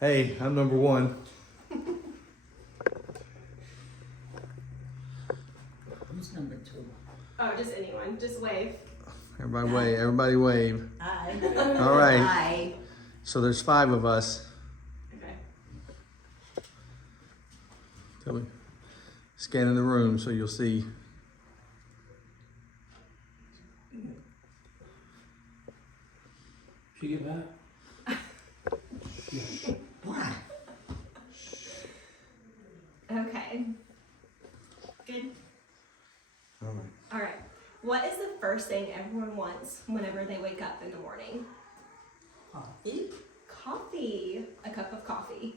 Hey, I'm number one. Who's number 2? Oh, just anyone. Just wave. Everybody wave. Everybody wave. Aye. All right. Aye. So there's 5 of us. Okay. Tell me. Scanning the room so you'll see. She get back? Why? Okay. Good. All right. All right. What is the first thing everyone wants whenever they wake up in the morning? Coffee? Coffee. A cup of coffee.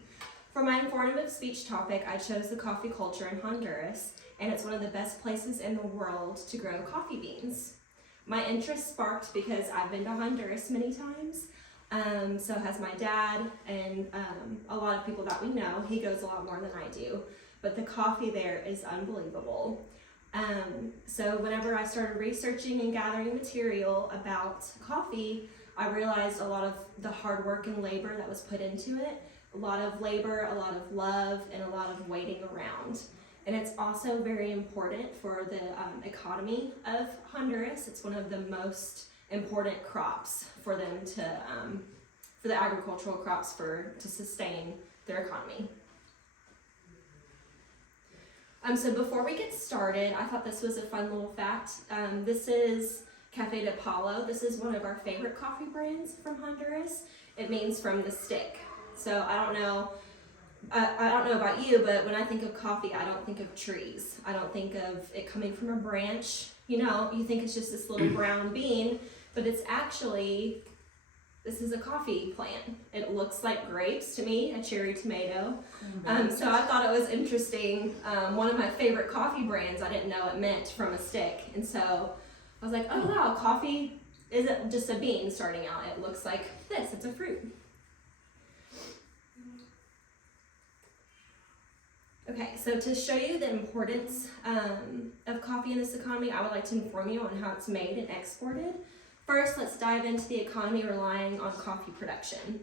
For my informative speech topic, I chose the coffee culture in Honduras, and it's one of the best places in the world to grow coffee beans. My interest sparked because I've been to Honduras many times. So has my dad and a lot of people that we know. He goes a lot more than I do, but the coffee there is unbelievable. So whenever I started researching and gathering material about coffee, I realized a lot of the hard work and labor that was put into it, a lot of labor, a lot of love, and a lot of waiting around. And it's also very important for the economy of Honduras. It's one of the most important crops for them to, for the agricultural crops to sustain their economy. So before we get started, I thought this was a fun little fact. This is Café de Palo. This is one of our favorite coffee brands from Honduras. It means from the stick. So I don't know about you, but when I think of coffee, I don't think of trees. I don't think of it coming from a branch. You know, you think it's just this little brown bean, but it's actually, this is a coffee plant. It looks like grapes to me, a cherry tomato. So I thought it was interesting. One of my favorite coffee brands, I didn't know it meant from a stick. And so I was like, oh wow, coffee isn't just a bean starting out. It looks like this, it's a fruit. Okay, so to show you the importance of coffee in this economy, I would like to inform you on how it's made and exported. First, let's dive into the economy relying on coffee production.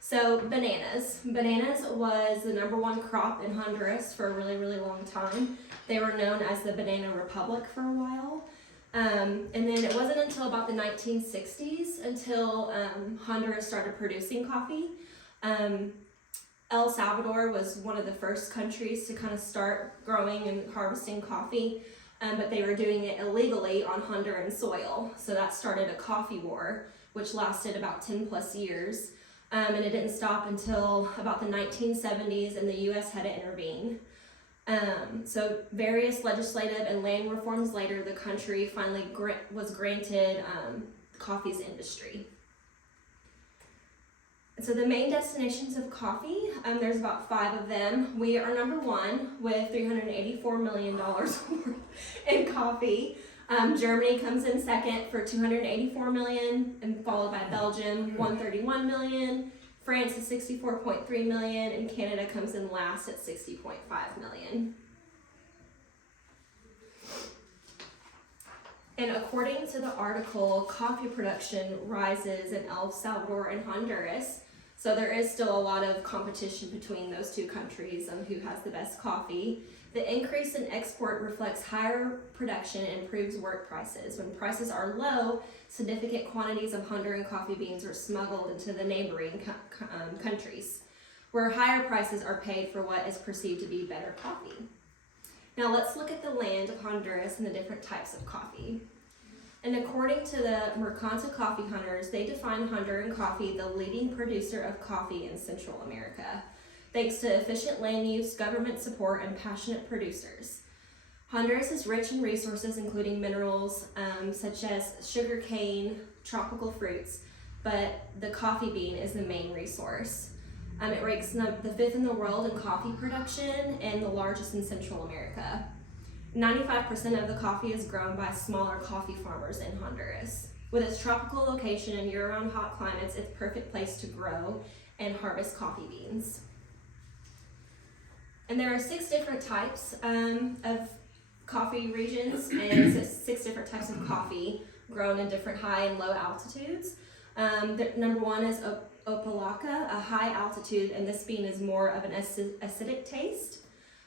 So bananas. Bananas was the #1 crop in Honduras for a really, really long time. They were known as the Banana Republic for a while. And then it wasn't until about the 1960s until Honduras started producing coffee. El Salvador was one of the first countries to kind of start growing and harvesting coffee, but they were doing it illegally on Honduran soil. So that started a coffee war, which lasted about 10 plus years. And it didn't stop until about the 1970s, and the US had to intervene. So various legislative and land reforms later, the country finally was granted coffee's industry. So the main destinations of coffee, there's about 5 of them. We are #1 with $384 million worth in coffee. Germany comes in second for $284 million, and followed by Belgium, $131 million. France is $64.3 million, and Canada comes in last at $60.5 million. And according to the article, coffee production rises in El Salvador and Honduras. So there is still a lot of competition between those two countries on who has the best coffee. The increase in export reflects higher production and improves work prices. When prices are low, significant quantities of Honduran coffee beans are smuggled into the neighboring countries, where higher prices are paid for what is perceived to be better coffee. Now let's look at the land of Honduras and the different types of coffee. And according to the Mercanta Coffee Hunters, they define Honduran coffee the leading producer of coffee in Central America, thanks to efficient land use, government support, and passionate producers. Honduras is rich in resources including minerals such as sugar cane, tropical fruits, but the coffee bean is the main resource. It ranks the 5th in the world in coffee production and the largest in Central America. 95% of the coffee is grown by smaller coffee farmers in Honduras. With its tropical location and year-round hot climates, it's a perfect place to grow and harvest coffee beans. And there are 6 different types of coffee regions and 6 different types of coffee grown in different high and low altitudes. Number one is Opalaca, a high altitude, and this bean is more of an acidic taste.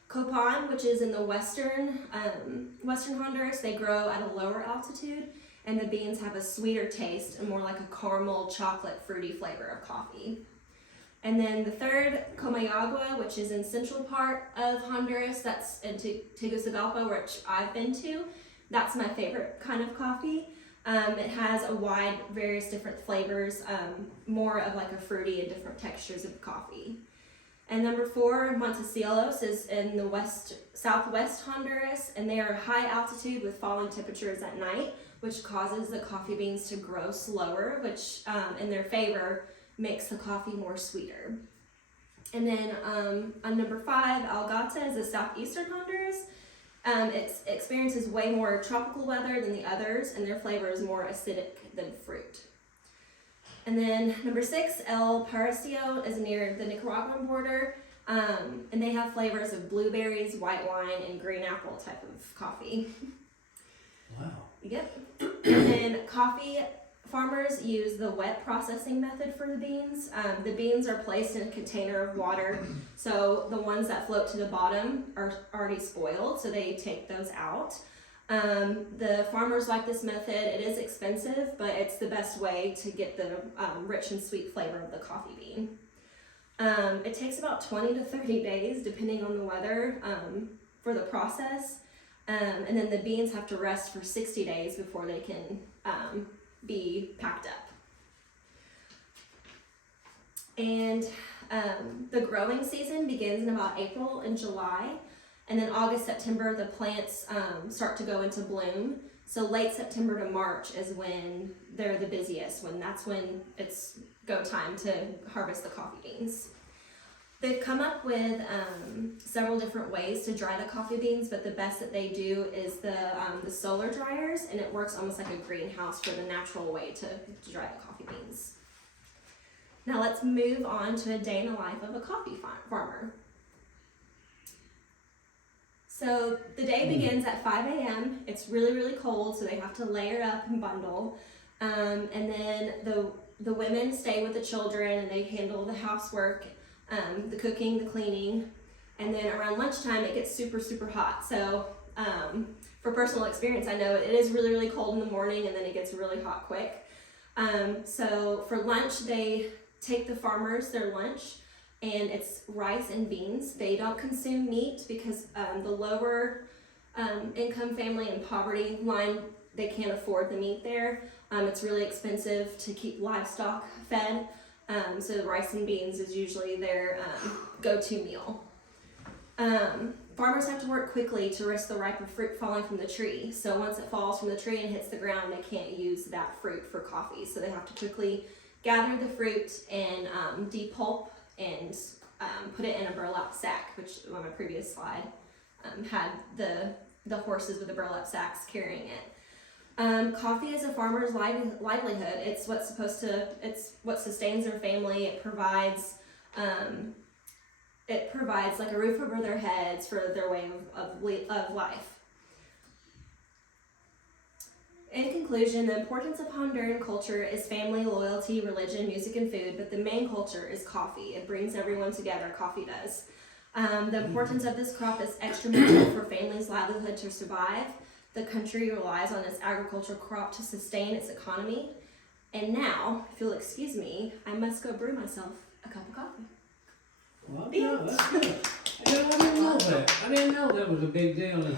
Copan, which is in the western Honduras, they grow at a lower altitude, and the beans have a sweeter taste and more like a caramel, chocolate, fruity flavor of coffee. And then the third, Comayagua, which is in central part of Honduras, that's in Tegucigalpa, which I've been to. That's my favorite kind of coffee. It has a wide, various different flavors, more of like a fruity and different textures of coffee. And number four, Montecillos, is in the southwest Honduras, and they are high altitude with falling temperatures at night, which causes the coffee beans to grow slower, which in their favor makes the coffee more sweeter. And then on number five, Algata is the southeastern Honduras. It experiences way more tropical weather than the others, and their flavor is more acidic than fruit. And then number six, El Paraíso, is near the Nicaraguan border, and they have flavors of blueberries, white wine, and green apple type of coffee. Wow. Yep. And then coffee farmers use the wet processing method for the beans. The beans are placed in a container of water, so the ones that float to the bottom are already spoiled, so they take those out. The farmers like this method. It is expensive, but it's the best way to get the rich and sweet flavor of the coffee bean. It takes about 20 to 30 days, depending on the weather, for the process. And then the beans have to rest for 60 days before they can be packed up. And the growing season begins in about April and July. And then August, September, the plants start to go into bloom. So late September to March is when they're the busiest, that's when it's go time to harvest the coffee beans. They've come up with several different ways to dry the coffee beans, but the best that they do is the solar dryers, and it works almost like a greenhouse for the natural way to dry the coffee beans. Now let's move on to a day in the life of a coffee farmer. So the day begins at 5 a.m. It's really, really cold, so they have to layer up and bundle. And then the women stay with the children, and they handle the housework, the cooking, the cleaning. And then around lunchtime, it gets super, super hot. So for personal experience, I know it is really, really cold in the morning, and then it gets really hot quick. So for lunch, they take the farmers their lunch, and it's rice and beans. They don't consume meat because the lower income family and poverty line, they can't afford the meat there. It's really expensive to keep livestock fed. So rice and beans is usually their go-to meal. Farmers have to work quickly to risk the ripe fruit falling from the tree. So once it falls from the tree and hits the ground, they can't use that fruit for coffee. So they have to quickly gather the fruit and depulp and put it in a burlap sack, which on my previous slide had the horses with the burlap sacks carrying it. Coffee is a farmer's livelihood. It's what sustains their family. It provides like a roof over their heads for their way of life. In conclusion, the importance of Honduran culture is family, loyalty, religion, music, and food, but the main culture is coffee. It brings everyone together, coffee does. The importance of this crop is extramural for families' livelihood to survive. The country relies on its agricultural crop to sustain its economy. And now, if you'll excuse me, I must go brew myself a cup of coffee. Well, no, that's good. I didn't know that. I didn't know that was a big deal.